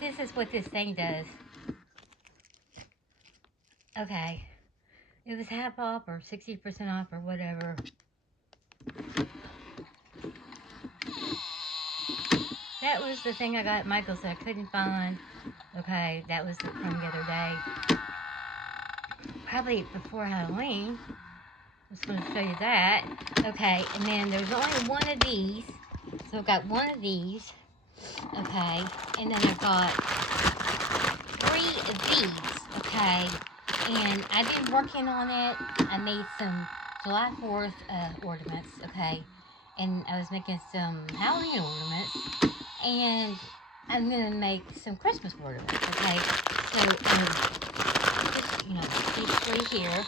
this is what this thing does. Okay. It was half off or 60% off or whatever. That was the thing I got at Michael's that I couldn't find. Okay, that was from the other day. Probably before Halloween. I was going to show you that. Okay, and then there's only one of these. So I've got one of these. Okay, and then I've got 3 of these. Okay, and I've been working on it. I made some July 4th ornaments. Okay, and I was making some Halloween ornaments. And I'm going to make some Christmas ornaments. Okay, so just, these 3 here.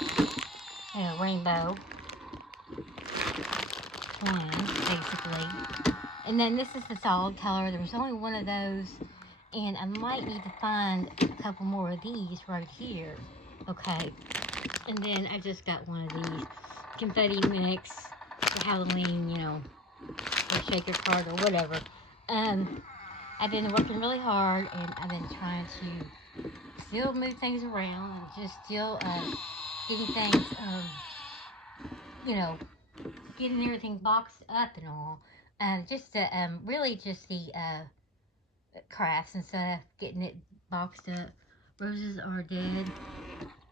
Rainbow twine, basically. And then this is the solid color. There's only one of those. And I might need to find a couple more of these right here. Okay. And then I just got one of these confetti mix for Halloween, or shaker card or whatever. I've been working really hard, and I've been trying to still move things around and just still getting things, getting everything boxed up and all. Just really just the crafts and stuff, getting it boxed up. Roses are dead.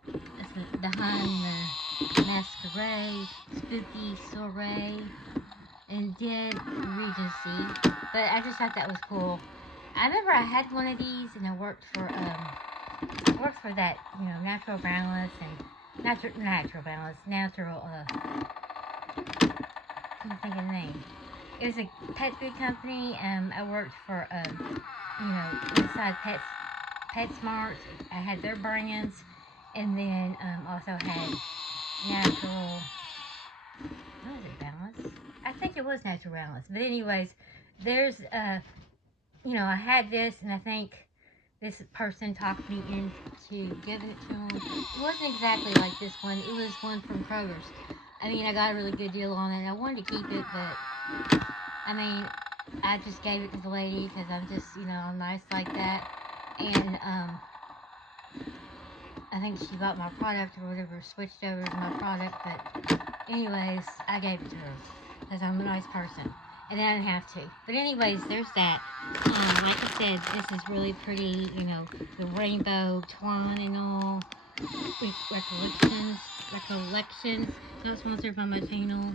That's behind the masquerade, spooky soiree, and dead regency. But I just thought that was cool. I remember I had one of these, and I worked for that, natural balance and natural balance, I can't think of the name. It was a pet food company. I worked for, inside PetSmart. I had their brands, and then also had natural. What was it, balance? I think it was natural balance. But anyways, there's I had this, and I think this person talked me into giving it to him. It wasn't exactly like this one. It was one from Kroger's. I mean, I got a really good deal on it. I wanted to keep it, but I mean, I just gave it to the lady because I'm just, I'm nice like that. And I think she bought my product or whatever, switched over to my product. But anyways, I gave it to her because I'm a nice person. And I didn't have to. But anyways, there's that. Like I said, this is really pretty, the rainbow twine and all. Recollections. Not sponsored by my channel.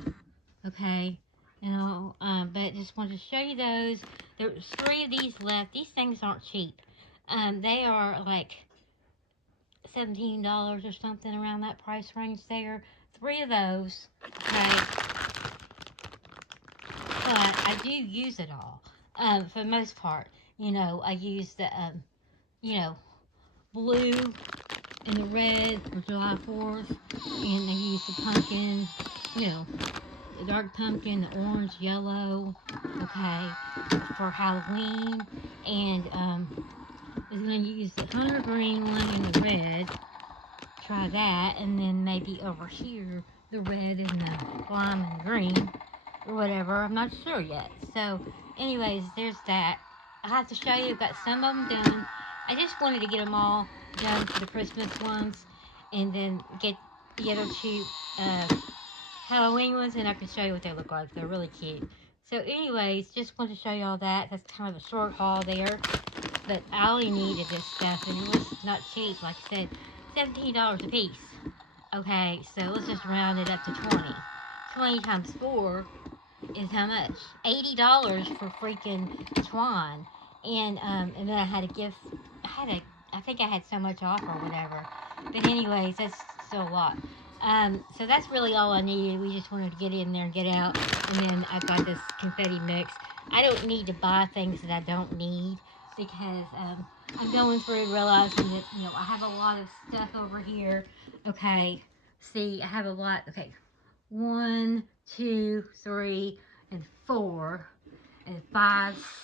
Okay. But just wanted to show you those. There's 3 of these left. These things aren't cheap. They are like $17 or something around that price range there. 3 of those. Okay. But I do use it all. For the most part. I use the, blue and the red for July 4th. And I use the pumpkin, the dark pumpkin, the orange, yellow, okay, for Halloween. And I'm going to use the hunter green one and the red. Try that. And then maybe over here, the red and the lime and green. Or whatever, I'm not sure yet. So, anyways, there's that. I have to show you, I've got some of them done. I just wanted to get them all done for the Christmas ones, and then get the other 2 Halloween ones, and I can show you what they look like. They're really cute. So, anyways, just wanted to show you all that. That's kind of a short haul there, but I only needed this stuff, and it was not cheap. Like I said, $17 a piece. Okay, so let's just round it up to 20. 20 times 4 is how much? $80 for freaking twine. And then I had a gift. I think I had so much off or whatever. But anyways, that's still a lot. So that's really all I needed. We just wanted to get in there and get out. And then I got this confetti mix. I don't need to buy things that I don't need, because I'm going through realizing that, I have a lot of stuff over here. Okay. See, I have a lot. Okay. 1, 2, 3, and 4, and 5,